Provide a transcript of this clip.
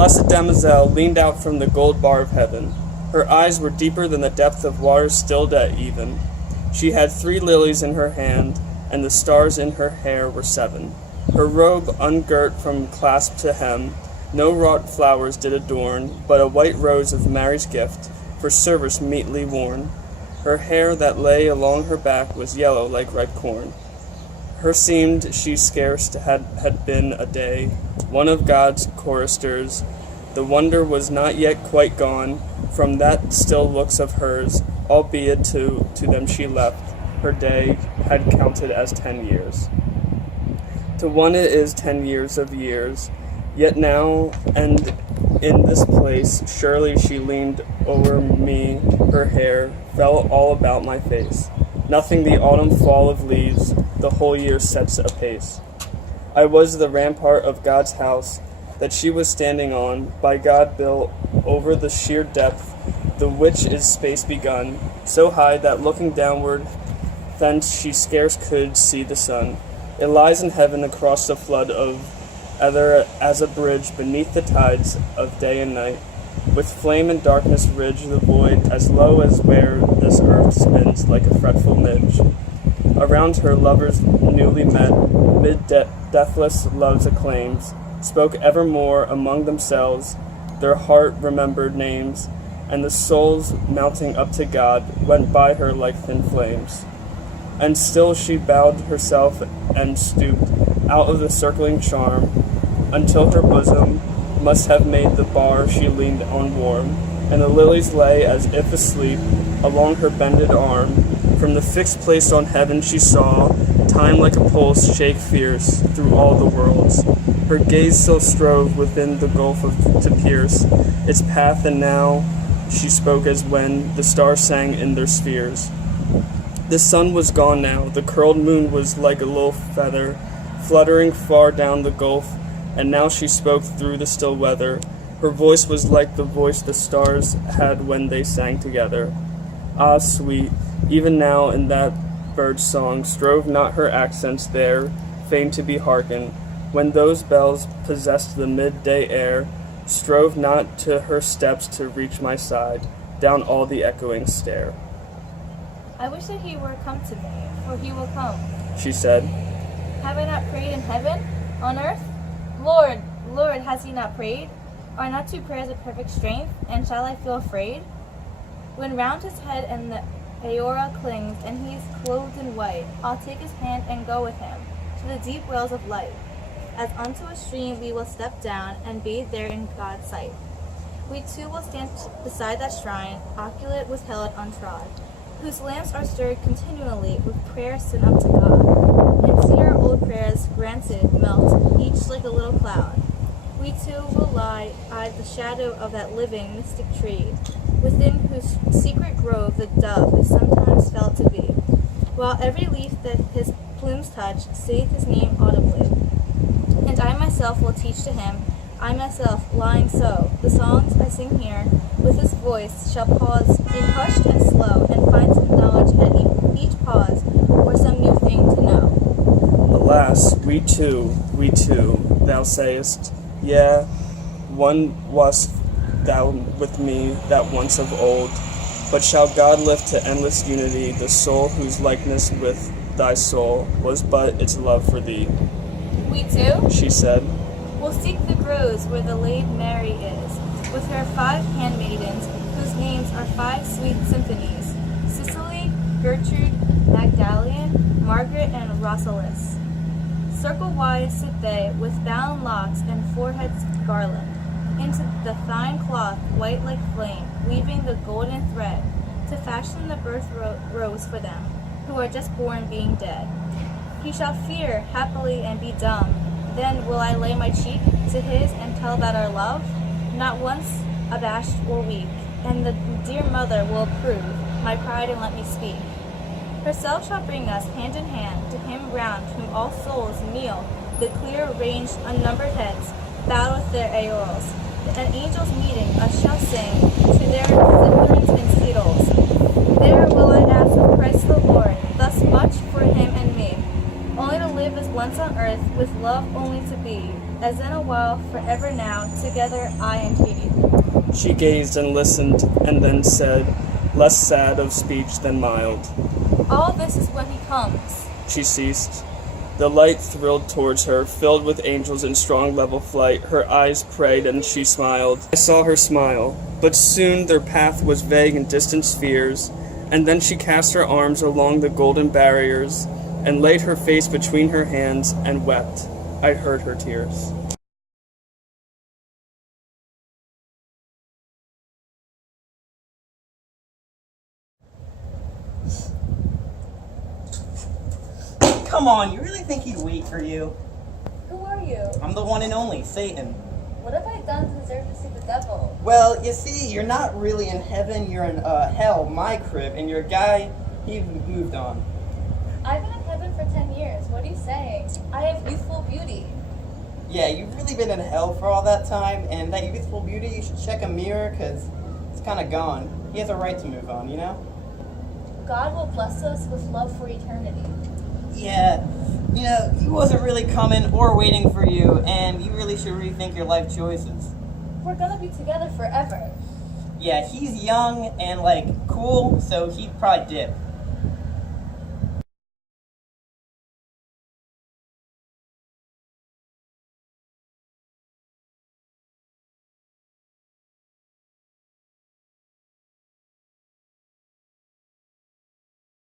blessed damozel leaned out from the gold bar of heaven. Her eyes were deeper than the depth of waters stilled at even. She had 3 lilies in her hand, and the stars in her hair were 7. Her robe, ungirt from clasp to hem, no wrought flowers did adorn, but a white rose of Mary's gift, for service meetly worn. Her hair that lay along her back was yellow like ripe corn. Her seemed she scarce had been a day, one of God's choristers. The wonder was not yet quite gone from that still looks of hers, albeit to them she left, her day had counted as 10 years. To one it is 10 years of years, yet now and in this place surely she leaned over me, her hair fell all about my face. Nothing the autumn fall of leaves, the whole year sets apace. I was the rampart of God's house that she was standing on, by God built over the sheer depth, the which is space begun, so high that looking downward thence she scarce could see the sun. It lies in heaven across the flood of ether as a bridge beneath the tides of day and night. With flame and darkness ridge the void as low as where this earth spins like a fretful midge. Around her lovers newly met, mid deathless love's acclaims, spoke evermore among themselves, their heart remembered names, and the souls mounting up to God went by her like thin flames. And still she bowed herself and stooped out of the circling charm, until her bosom must have made the bar she leaned on warm, and the lilies lay as if asleep along her bended arm. From the fixed place on heaven she saw time like a pulse shake fierce through all the worlds. Her gaze still strove within the gulf to pierce its path, and now she spoke as when the stars sang in their spheres. The sun was gone now, the curled moon was like a little feather, fluttering far down the gulf, and now she spoke through the still weather. Her voice was like the voice the stars had when they sang together. Ah, sweet, even now in that bird's song, strove not her accents there, fain to be hearkened, when those bells possessed the midday air, strove not to her steps to reach my side, down all the echoing stair. I wish that he were come to me, for he will come, she said. Have I not prayed in heaven, on earth? Lord, Lord, has he not prayed? Are not 2 prayers of perfect strength, and shall I feel afraid? When round his head and the aurora clings, and he is clothed in white, I'll take his hand and go with him to the deep wells of light. As unto a stream we will step down, and bathe there in God's sight. We too will stand beside that shrine, oculate withheld untrod, whose lamps are stirred continually with prayers sent up to God, and see our old prayers granted melt, each like a little cloud. We too will lie at the shadow of that living mystic tree, within whose secret grove the dove is sometimes felt to be, while every leaf that his plumes touch saith his name audibly. And I myself will teach to him, I myself, lying so, the songs I sing here, with his voice shall pause in hushed and slow, and find some knowledge at each pause, or some new thing to know. Alas, we too, thou sayest, yea, one wast thou with me that once of old, but shall God lift to endless unity the soul whose likeness with thy soul was but its love for thee? We too, she said, will seek the groves where the Lady Mary is, with her 5 handmaidens, whose names are 5 sweet symphonies, Cicely, Gertrude, Magdalene, Margaret, and Rosalis. Circle-wise sit they, with bound locks and foreheads garland, into the fine cloth, white like flame, weaving the golden thread, to fashion the birth rose for them, who are just born being dead. He shall fear, happily, and be dumb. Then will I lay my cheek to his and tell about our love, not once abashed or weak, and the dear mother will approve my pride and let me speak. Herself shall bring us hand in hand to him round whom all souls kneel, the clear-ranged, unnumbered heads bowed with their aureoles. And angels meeting us shall sing to their zitherns and seatles. There will I ask of Christ the Lord, thus much for him and me, only to live as one once on earth, with love only to be, as in a while, forever now, together I and he. She gazed and listened, and then said, less sad of speech than mild. All this is when he comes. She ceased. The light thrilled towards her, filled with angels in strong level flight. Her eyes prayed and she smiled. I saw her smile, but soon their path was vague in distant spheres, and then she cast her arms along the golden barriers, and laid her face between her hands and wept. I heard her tears. Come on, you really think he'd wait for you? Who are you? I'm the one and only, Satan. What have I done to deserve to see the devil? Well, you see, you're not really in heaven, you're in hell, my crib, and your guy, he moved on. I've been in heaven for 10 years. What are you saying? I have youthful beauty. Yeah, you've really been in hell for all that time, and that youthful beauty, you should check a mirror, because it's kind of gone. He has a right to move on, you know? God will bless us with love for eternity. Yeah, you know, he wasn't really coming or waiting for you, and you really should rethink your life choices. We're gonna be together forever. Yeah, he's young and, like, cool, so he'd probably dip.